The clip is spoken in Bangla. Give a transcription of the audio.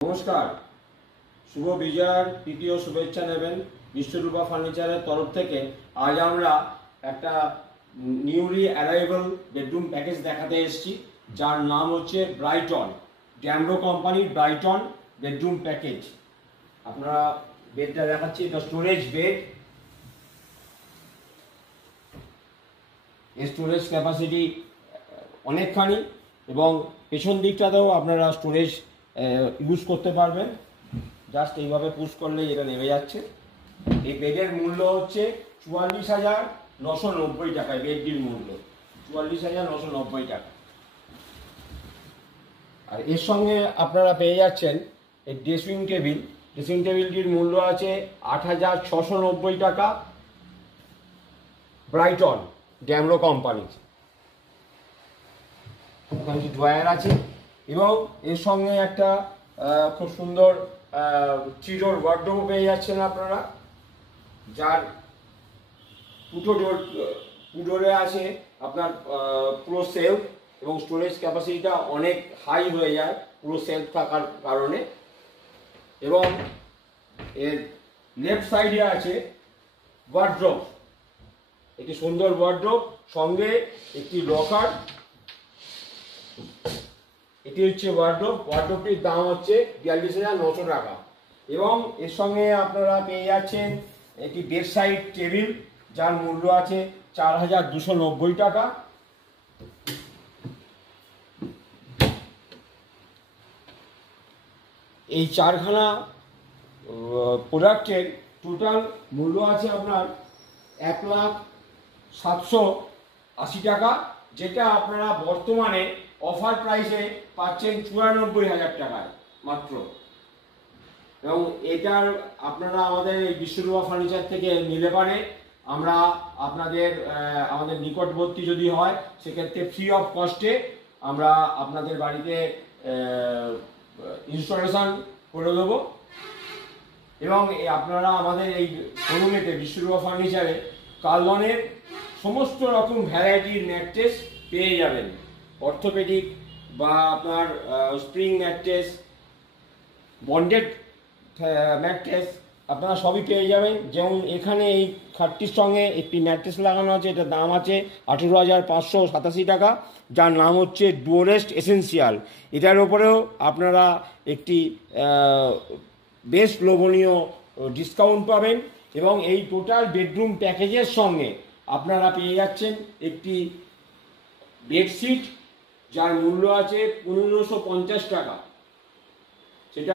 নমস্কার, শুভ বিজয়ার তৃতীয় শুভেচ্ছা নেবেন বিশ্বরূপা ফার্নিচারের তরফ থেকে। আজ আমরা একটা নিউলি অ্যারাইভাল বেডরুম প্যাকেজ দেখাতে এসেছি, যার নাম হচ্ছে ব্রাইটন, ড্যামরো কোম্পানির ব্রাইটন বেডরুম প্যাকেজ। আপনারা বেডটা দেখাচ্ছি, এটা স্টোরেজ বেড। এর স্টোরেজ ক্যাপাসিটি অনেকখানি এবং পেছন দিকটাতেও আপনারা স্টোরেজ ইউজ করতে পারবেন। জাস্ট এইভাবে পুশ করলেই এটা নেমে যাচ্ছে। এই বেডের মূল্য হচ্ছে 44,990 টাকায়। বেডটির মূল্য 44,990 টাকা। আর এর সঙ্গে আপনারা পেয়ে যাচ্ছেন এই ড্রেসিং টেবিল। ড্রেসিং টেবিলটির মূল্য আছে 8,690 টাকা, ব্রাইটন ড্যামরো কোম্পানির। ওখানে ড্রয়ার আছে এবং এর সঙ্গে একটা খুব সুন্দর চিরোর ওয়ার্ডরোব পেয়ে যাচ্ছেন আপনারা, যার পুডোরে আছে আপনার পুরো সেলফ এবং স্টোরেজ ক্যাপাসিটিটা অনেক হাই হয়ে যায় পুরো সেলফ থাকার কারণে। এবং এর লেফট সাইডে আছে ওয়ার্ডরোব, একটি সুন্দর ওয়ার্ডরোব, সঙ্গে একটি লকার। এটি হচ্ছে ওয়ার্ডরোব। ওয়ার্ডরোবটির দাম হচ্ছে 42,900 টাকা। এবং এর সঙ্গে আপনারা পেয়ে যাচ্ছেন একটি বেড সাইড টেবিল, যার মূল্য আছে 4,290 টাকা। এই চারখানা প্রোডাক্টের টোটাল মূল্য আছে আপনার 1,780,000 টাকা, যেটা আপনারা বর্তমানে অফার প্রাইসে পাচ্ছেন 94,000 টাকায় মাত্র। এবং এটার আপনারা আমাদের এই বিশ্বরূপা ফার্নিচার থেকে নিলে পারে আমরা আমাদের নিকটবর্তী যদি হয় সেক্ষেত্রে ফ্রি অফ কস্টে আমরা আপনাদের বাড়িতে ইনস্টলেশন করে দেবো। এবং আপনারা আমাদের এই শোরুমেতে বিশ্বরূপা ফার্নিচারে কার্লনের সমস্ত রকম ভ্যারাইটির ম্যাট্রেস পেয়ে যাবেন। অর্থোপেডিক বা আপনার স্প্রিং ম্যাট্রেস, বন্ডেড ম্যাট্রেস আপনারা সবই পেয়ে যাবেন। যেমন এখানে এই খাটটির সঙ্গে একটি ম্যাট্রেস লাগানো আছে, এটার দাম আছে 18,587 টাকা, যার নাম হচ্ছে ডুওরেস্ট এসেন্সিয়াল। এটার ওপরেও আপনারা একটি বেশ লোভনীয় ডিসকাউন্ট পাবেন। এবং এই টোটাল বেডরুম প্যাকেজের সঙ্গে আপনারা পেয়ে যাচ্ছেন একটি বেডশিট, যার মূল্য আছে 1,550 টাকা।